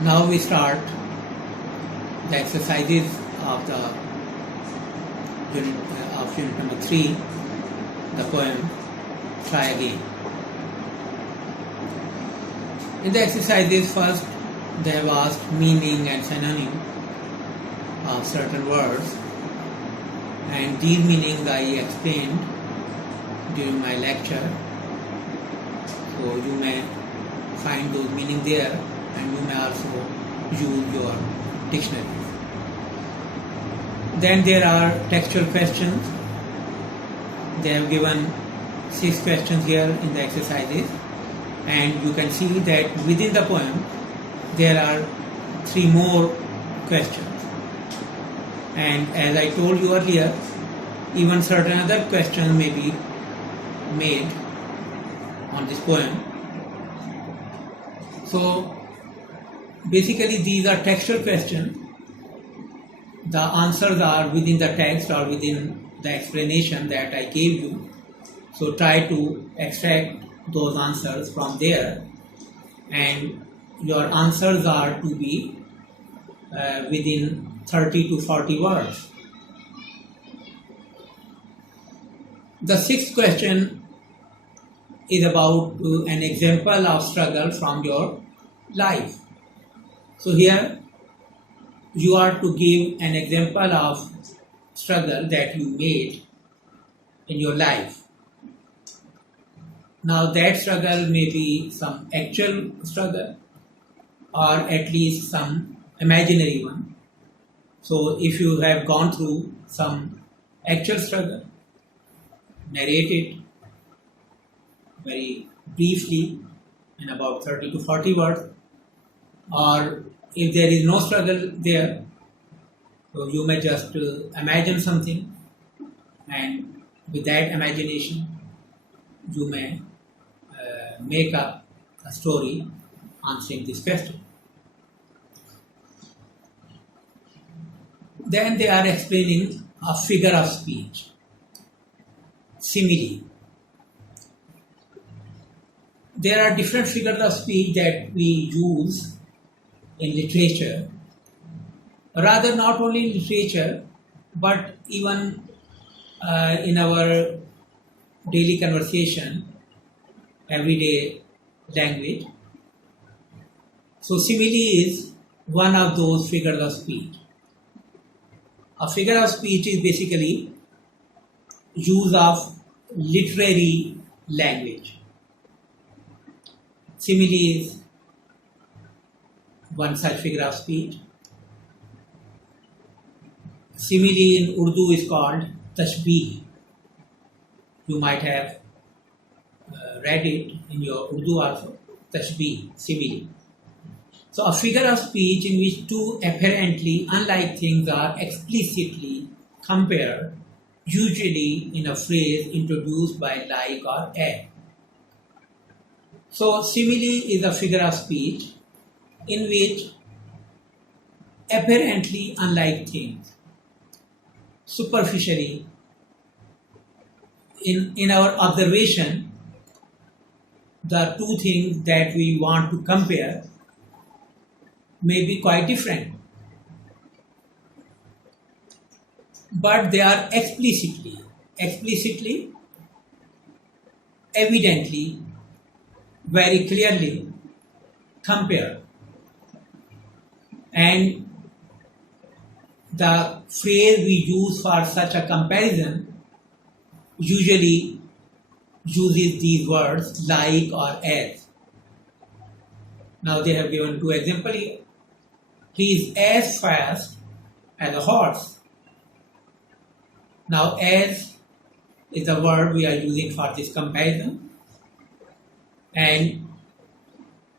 Now we start the exercises of the unit number 3, the poem Try Again. In the exercises, first they have asked meaning and synonym of certain words, and these meanings I explained during my lecture. So you may find those meanings there, and you may also use your dictionary. Then there are textual questions. They have given 6 questions here in the exercises, and you can see that within the poem there are 3 more questions. And as I told you earlier, even certain other questions may be made on this poem. So basically these are textual questions. The answers are within the text or within the explanation that I gave you. So try to extract those answers from there, and your answers are to be within 30 to 40 words. The 6th question is about an example of struggle from your life. So here you are to give an example of struggle that you made in your life. Now that struggle may be some actual struggle or at least some imaginary one. So if you have gone through some actual struggle, narrate it very briefly in about 30 to 40 words. Or if there is no struggle there, so you may just imagine something, and with that imagination you may make up a story answering this question. Then they are explaining a figure of speech, simile. There are different figures of speech that we use in literature, rather not only in literature but even in our daily conversation, everyday language. So simile is one of those figures of speech. A figure of speech is basically use of literary language. Simile is one such figure of speech. Simile in Urdu is called tashbih. You might have read it in your Urdu also. Tashbih, simile. So a figure of speech in which two apparently unlike things are explicitly compared, usually in a phrase introduced by like or as. So simile is a figure of speech in which apparently unlike things, superficially, in our observation, the two things that we want to compare may be quite different, but they are explicitly, evidently, very clearly compared. And the phrase we use for such a comparison usually uses these words like or as. Now they have given 2 examples here. He is as fast as a horse. Now as is the word we are using for this comparison, and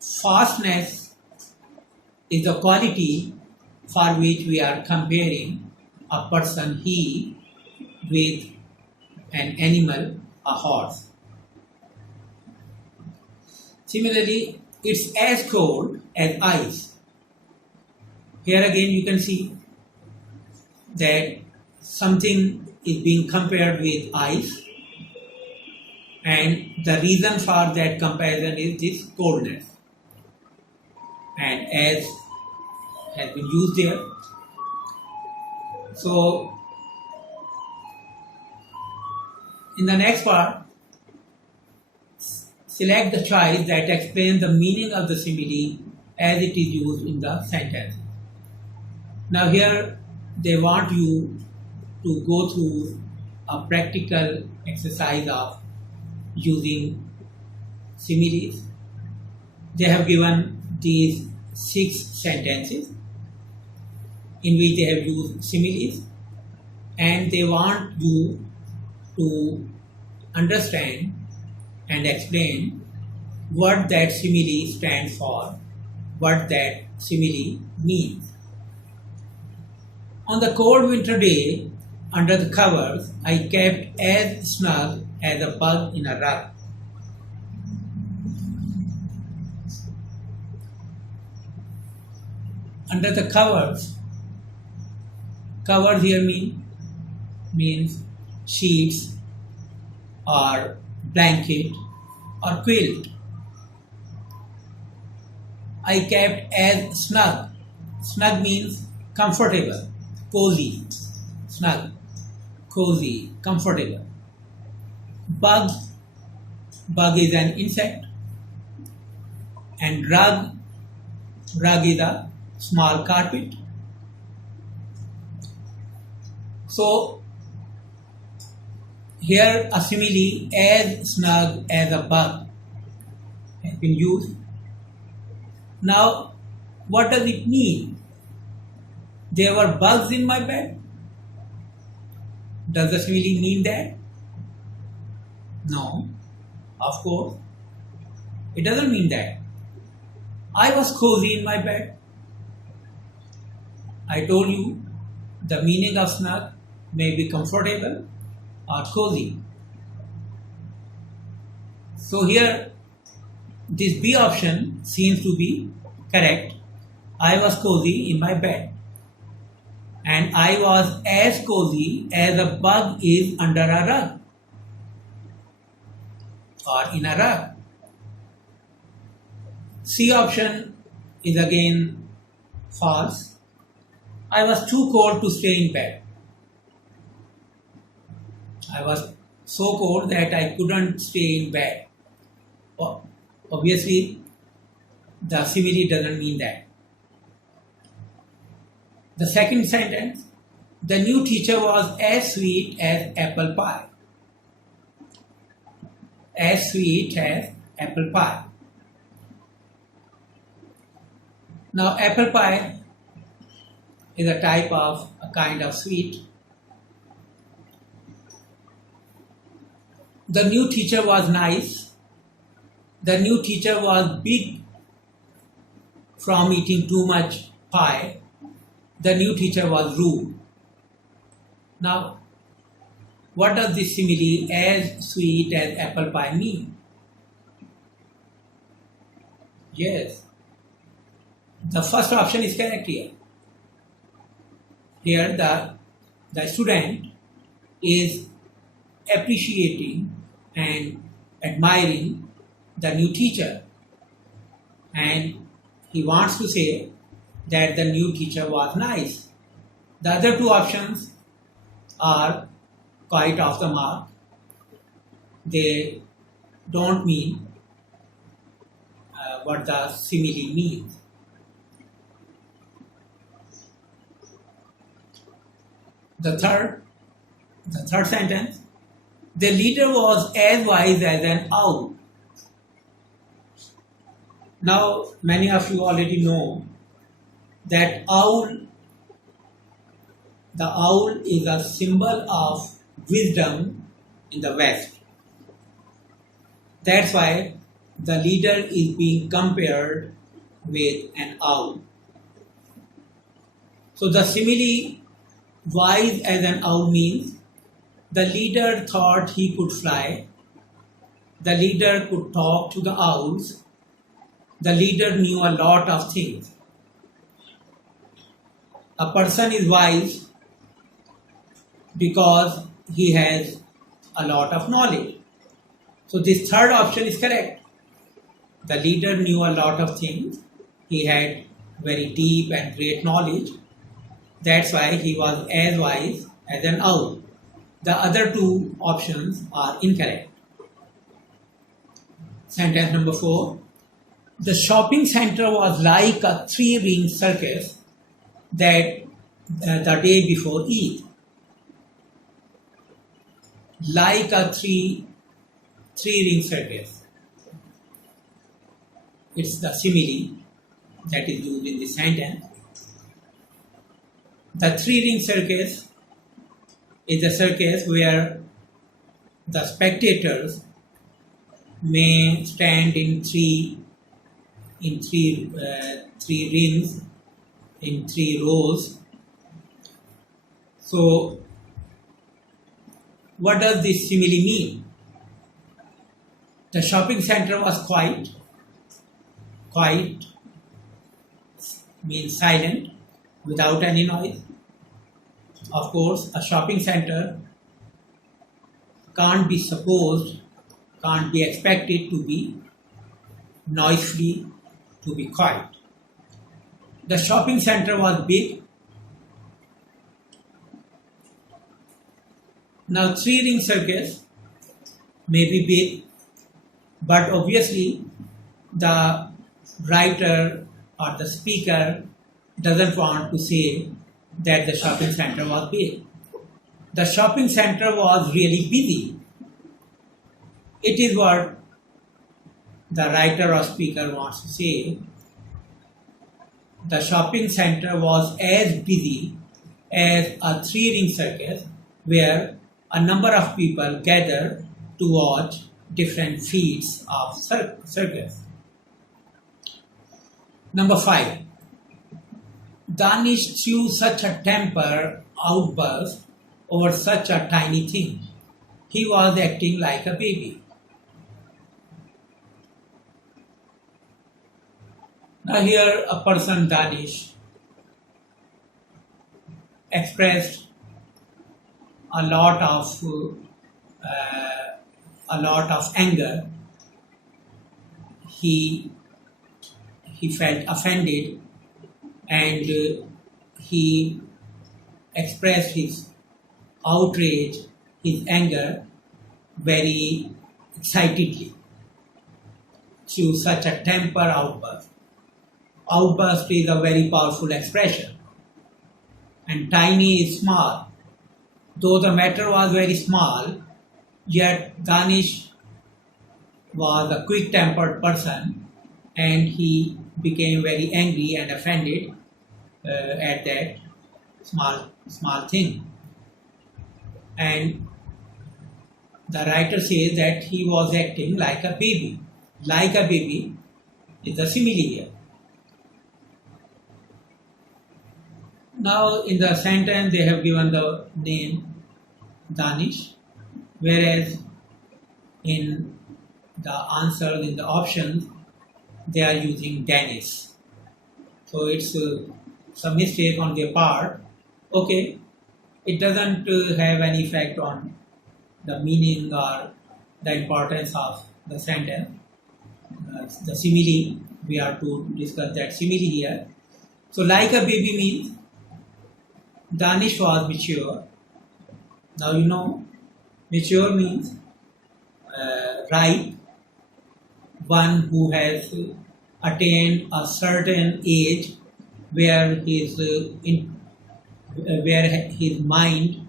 fastness is the quality for which we are comparing a person, he, with an animal, a horse. Similarly, it's as cold as ice. Here again you can see that something is being compared with ice, and the reason for that comparison is this coldness. And as has been used there. So in the next part, select the choice that explains the meaning of the simile as it is used in the sentence. Now here they want you to go through a practical exercise of using similes. They have given these 6 sentences in which they have used similes, and they want you to understand and explain what that simile stands for, what that simile means. On the cold winter day, under the covers, I kept as snug as a bug in a rug. Under the covers here means sheets or blanket or quilt. I kept as snug. Snug means comfortable, cozy, snug, cozy, comfortable. Bug is an insect, and rug is a small carpet. So here a simile as snug as a bug has been used. Now what does it mean? There were bugs in my bed? Does the simile mean that? No, of course. It doesn't mean that. I was cozy in my bed. I told you the meaning of snug may be comfortable or cozy. So here this B option seems to be correct. I was cozy in my bed, and I was as cozy as a bug is under a rug or in a rug. C option is again false. I was too cold to stay in bed. I was so cold that I couldn't stay in bed. Obviously, the simile doesn't mean that. The second sentence, the new teacher was as sweet as apple pie. As sweet as apple pie. Now, apple pie is a kind of sweet. The new teacher was nice. The new teacher was big from eating too much pie. The new teacher was rude. Now, what does this simile as sweet as apple pie mean? Yes, the first option is correct here. Here the student is appreciating and admiring the new teacher, and he wants to say that the new teacher was nice. The other two options are quite off the mark. They don't mean what the simile means. The third sentence, the leader was as wise as an owl. Now, many of you already know that the owl is a symbol of wisdom in the West. That's why the leader is being compared with an owl. So the simile wise as an owl means the leader thought he could fly. The leader could talk to the owls. The leader knew a lot of things. A person is wise because he has a lot of knowledge. So this third option is correct. The leader knew a lot of things. He had very deep and great knowledge. That's why he was as wise as an owl. The other two options are incorrect. Sentence number 4. The shopping center was like a three-ring circus that the day before Eid. Like a three-ring circus. It's the simile that is used in this sentence. The three-ring circus is a circus where the spectators may stand in three rings, in 3 rows. So, what does this simile mean? The shopping center was quiet. Quiet means silent, without any noise. Of course, a shopping center can't be expected to be noise-free, to be quiet. The shopping center was big. Now, three-ring circus may be big, but obviously the writer or the speaker doesn't want to say that the shopping center was big. The shopping center was really busy. It is what the writer or speaker wants to say. The shopping center was as busy as a three-ring circus where a number of people gather to watch different feats of circus. Number 5. Danish threw such a temper outburst over such a tiny thing. He was acting like a baby. Now here a person, Danish, expressed a lot of anger. He felt offended and he expressed his outrage, his anger very excitedly through such a temper outburst. Outburst is a very powerful expression, and tiny is small. Though the matter was very small, yet Danish was a quick-tempered person and he became very angry and offended at that small thing. And the writer says that he was acting like a baby. Like a baby is the simile here. Now in the sentence they have given the name Danish, whereas in the answers, in the options, they are using Danish. So it's some mistake on their part. Okay, it doesn't have any effect on the meaning or the importance of the sentence. The simile, we are to discuss that simile here. So like a baby means Danish was mature. Now you know, mature means ripe, one who has attained a certain age where his mind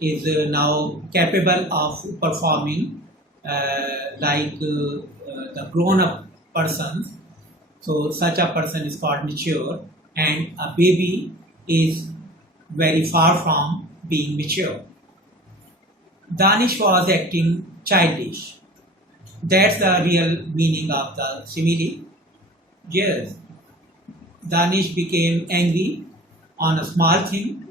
is now capable of performing like the grown-up persons. So such a person is called mature, and a baby is very far from being mature. Danish was acting childish. That's the real meaning of the simile. Yes, Danish became angry on a small thing.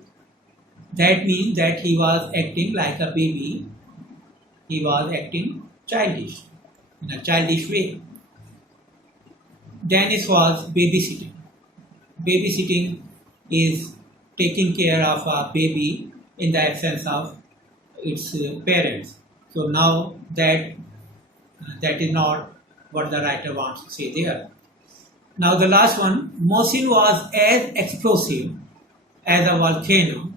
That means that he was acting like a baby. He was acting childish, in a childish way. Danish was babysitting. Babysitting is taking care of a baby in the absence of its parents. So now that is not what the writer wants to say there. Now the last one, Mohsin was as explosive as a volcano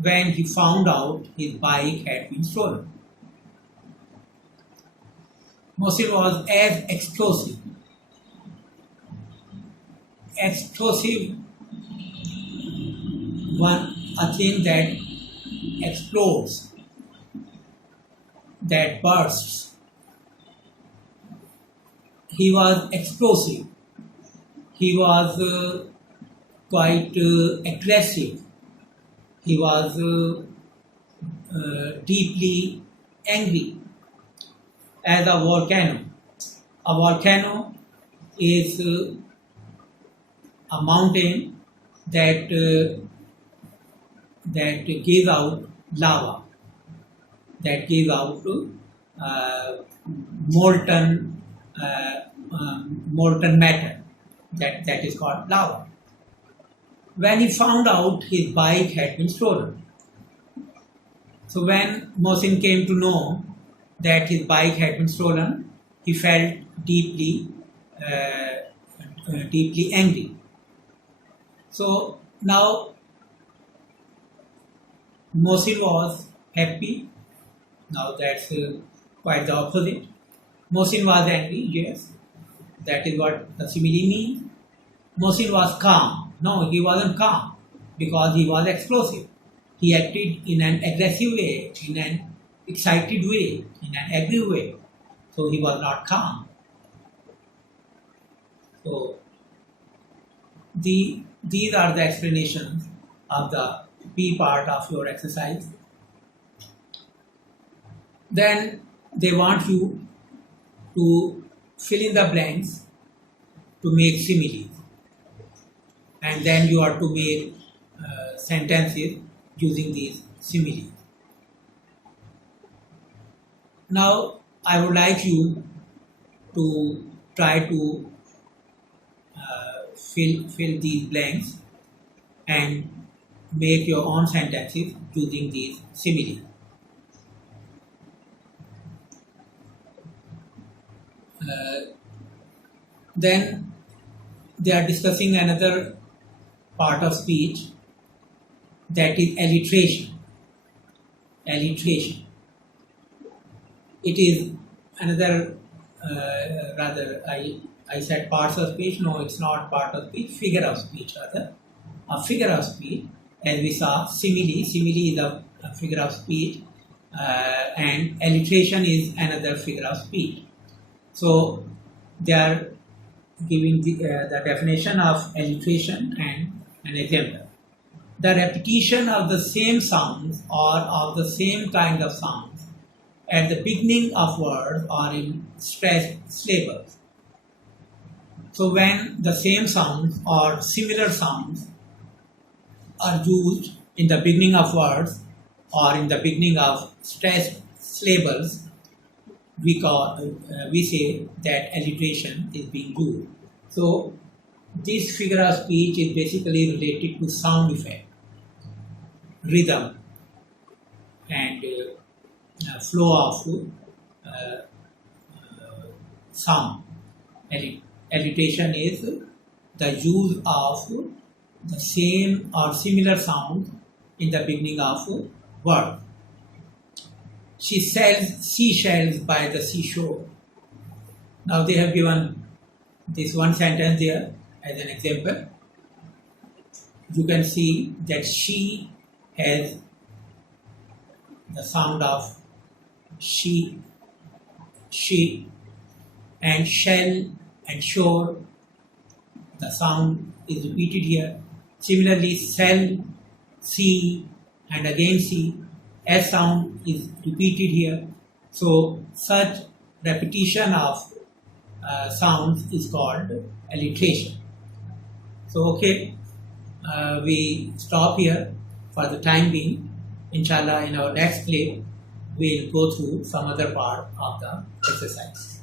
when he found out his bike had been stolen. Mohsin was as explosive. Explosive, a thing that explodes, that bursts. He was explosive. He was quite aggressive. He was deeply angry as a volcano. A volcano is a mountain that gives out lava, that gives out molten matter, that is called lava. When he found out his bike had been stolen, so when Mohsin came to know that his bike had been stolen, he felt deeply angry. So now Mohsin was happy. Now that's quite the opposite. Mohsin was angry, yes. That is what the simile means. Mohsin was calm. No, he wasn't calm because he was explosive. He acted in an aggressive way, in an excited way, in an angry way. So he was not calm. So these are the explanations of the B part of your exercise. Then they want you to fill in the blanks to make similes, and then you are to make sentences using these similes. Now I would like you to try to fill these blanks and make your own sentences using these similes. Then they are discussing another part of speech, that is alliteration. Alliteration. It is another, I said parts of speech. No, it's not part of speech, figure of speech rather. A figure of speech, as we saw, simile is a figure of speech, and alliteration is another figure of speech. So they are giving the definition of alliteration and an example. The repetition of the same sounds or of the same kind of sounds at the beginning of words or in stressed syllables. So when the same sounds or similar sounds are used in the beginning of words or in the beginning of stressed syllables, we say that alliteration is being used. So this figure of speech is basically related to sound effect, rhythm, and flow of sound. Alliteration is the use of the same or similar sound in the beginning of word. She sells seashells by the seashore. Now they have given this one sentence there as an example. You can see that she has the sound of she, and shell and shore, the sound is repeated here. Similarly, cell, sea, and again sea, S sound is repeated here. So such repetition of sounds is called alliteration. So okay, we stop here for the time being. Inshallah, in our next clip, we'll go through some other part of the exercise.